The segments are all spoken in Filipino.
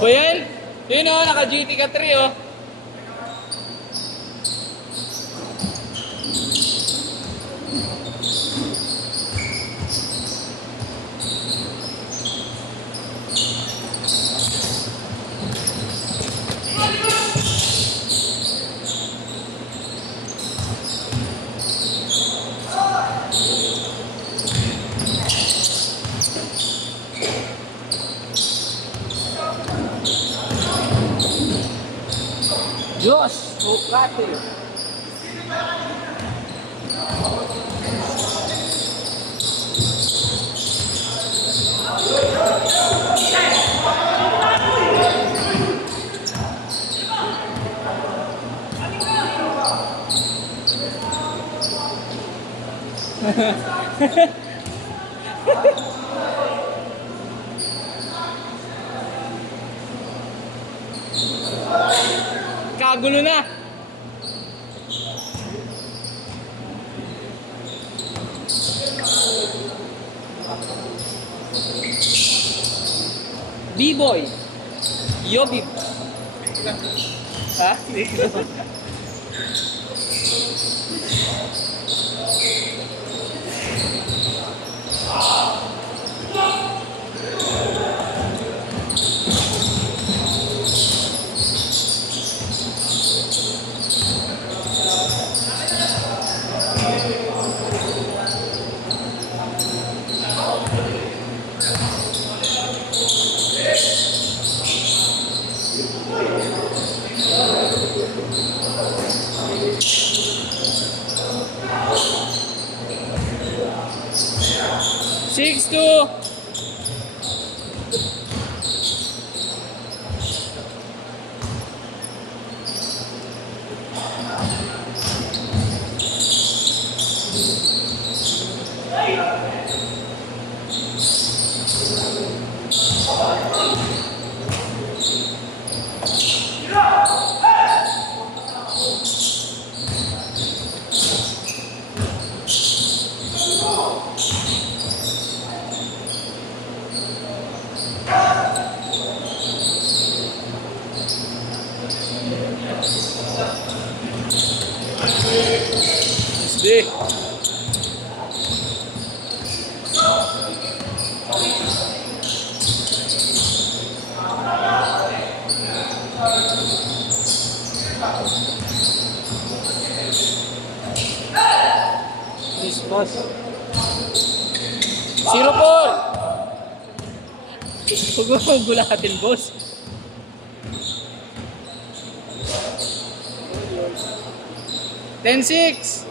Boyel, yun o, naka-GT ka 3 o. Diyos, bukati. Kagulo na. B-boy. Yobi. Ha? Six two. Di. Boss. 0-4. Huwag mo gulatin, boss. Ten six.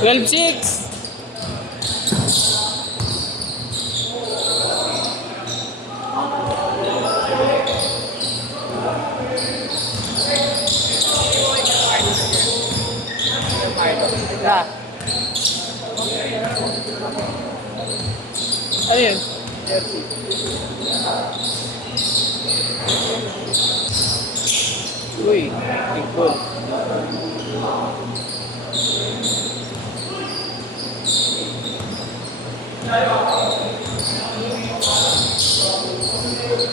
Twelve six. Ah. Ayun. Uy, tingkol.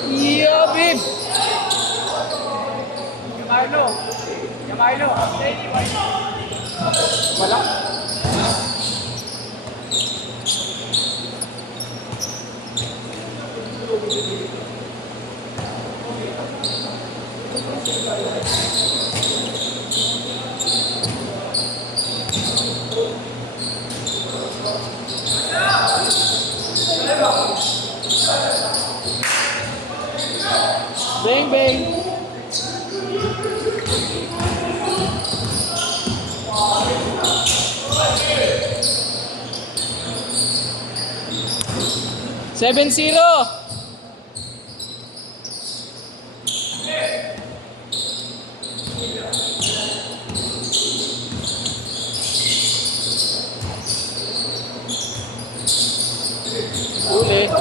Yeah, babe. Yamaylo. Wala. Bang bang. 7-0. Ulit.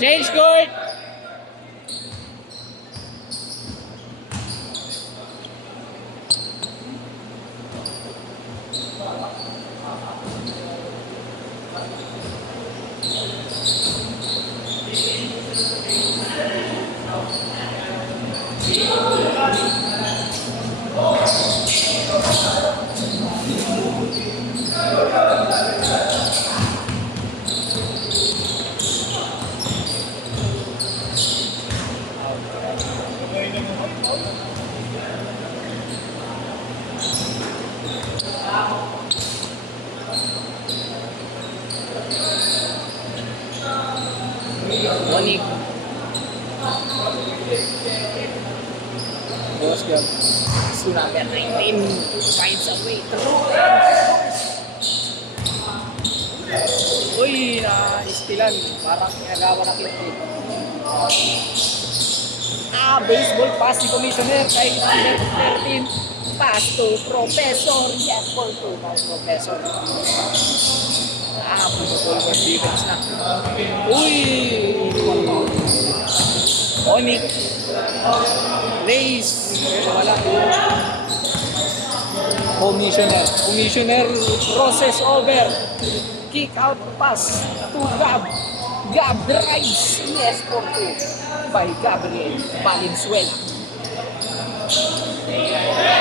Change court. Onik. Boss Gab. Number 19 finds a way through. Uy, na-istilan. Parang nagawa na kita. Baseball pass ni Commissioner kay number 13. Pass to Professor. Yes, ball to Professor. Baseball for defense na. Uy! Onik. Race. Wala. Commissioner process over. Kick out pass to Gab. Gab drives. Yes, for 2 by Gabriel Valenzuela.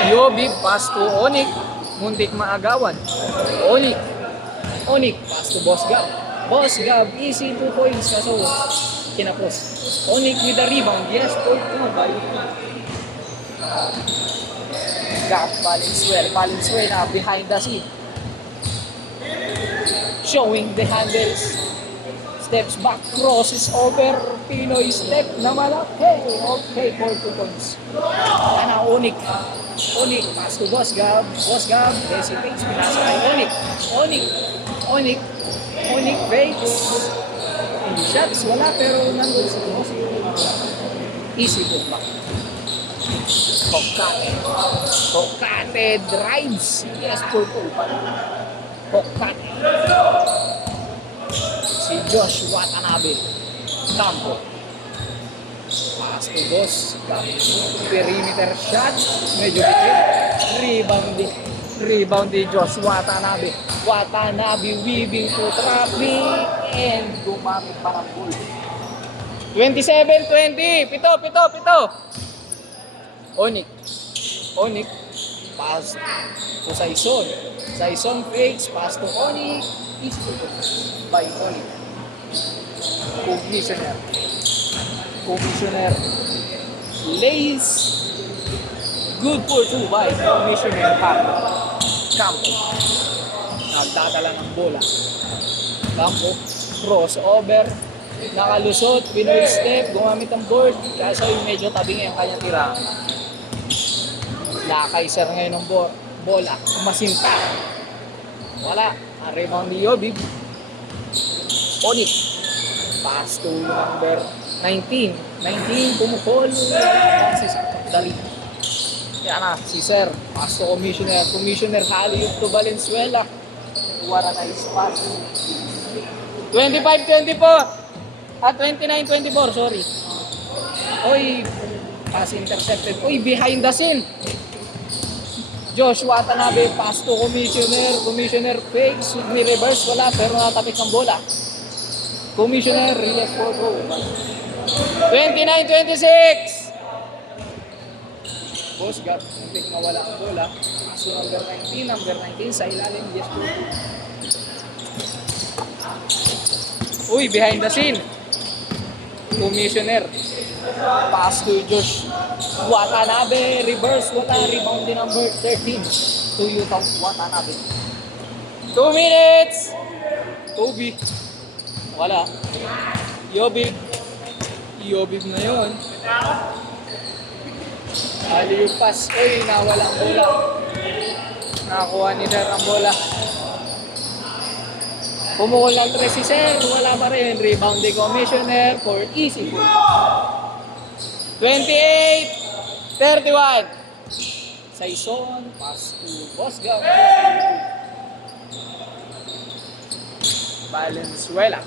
Yobi pass to Onik. Muntik maagawan. Onik pass to Boss Gab. Boss Gab, easy 2 points. Kaso kinapos. Onik with the rebound. Yes, for 2 by Gab Valenzuela behind the scene. Showing the handles. Steps back, crosses over. Pinoy step na malaki. Okay, for 2 points. Ana Onik, pass to Boss Gab. Hesitates, pinasa kay Onik fakes. Shots, wala, pero nandun si Boss. Easy put back. Kokate drives. Yes, for 2. Kokate. Si Josh Watanabe. Campo. Pass to Boss. Perimeter shot. Medyo bitin. Rebound di Josh Watanabe. Weaving to traffic. And gumamit parang bull. 27-20. Pito. Onik. Pass to Saison fakes. Pass to Onik. Easy by Onik. Commissioner lays. Good for 2 by Commissioner Campo. Nagdadala ng bola. Campo, crossover. Nakalusot, Pinoy step, gumamit ang board. Kaso yung medyo tabi ngayon kanyang tira. Nakaiser ngayon ng bola. Masinta. Wala. Ang rebound ni Yobi. Onik. Pass to number 19. 19, pumukol. Dali. Yan na, si Sir. Pass to Commissioner. Commissioner, haliyot to Valenzuela. What a nice pass. 25-24. 29-24, sorry. Oy, pass intercepted. Oy, behind the scene. Josh Watanabe, pass to Commissioner fakes, ni reverse, wala, pero natapik ng bola. Commissioner, relay for throw. 29-26. Boss Gab, muntik mawala ang bola. So number 19 sa ilalim, yes po. Uy, behind the scene. Commissioner. Pass to Josh Watanabe. Reverse. Rebound din number 13. to Yuta Watanabe. 2 minutes! Toby. Wala. Yobig. Yobig na yun. Alley-oop pass. Uy, nawala ang bola. Nakakuha ni Dar ang bola. Pumukol ng 3 si Sen. Wala pa rin. Rebounding commissioner for easy goal. 28-31. Saison. Pass to Bosgang. Valenzuela.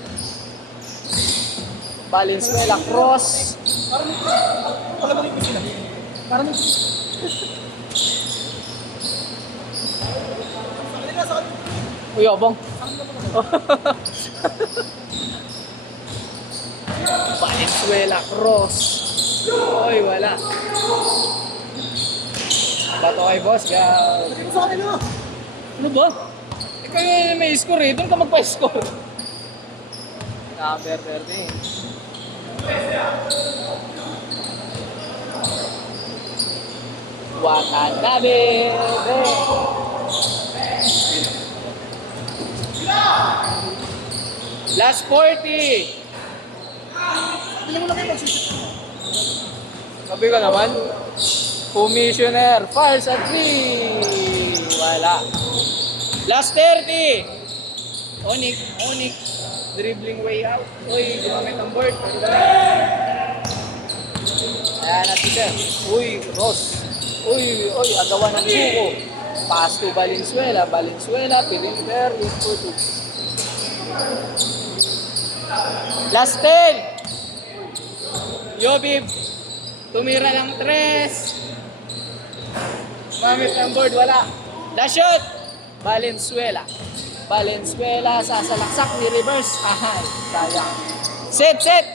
Valenzuela cross. Uy, abang. Valenzuela cross. Uy, wala. Bato kay boss, ano ba? Ikaw yung may score eh. Doon ka magpa-score. Number 13. Watanabe. Last 40. Sabi ka naman. Commissioner. Fouls at 3. Wala. Last 30. Onik. Dribbling way out. Uy, gumamit ang board. Ayan na si Sir. Uy, Ross. Uy, agawan ng buko. Pass to Valenzuela. Perimeter. Look for 2. Last 10. Yobib. Tumira lang 3. Gumamit ng board. Wala. Last shot. Valenzuela, sasalaksak ni reverse. Ahal. Sayang. Set.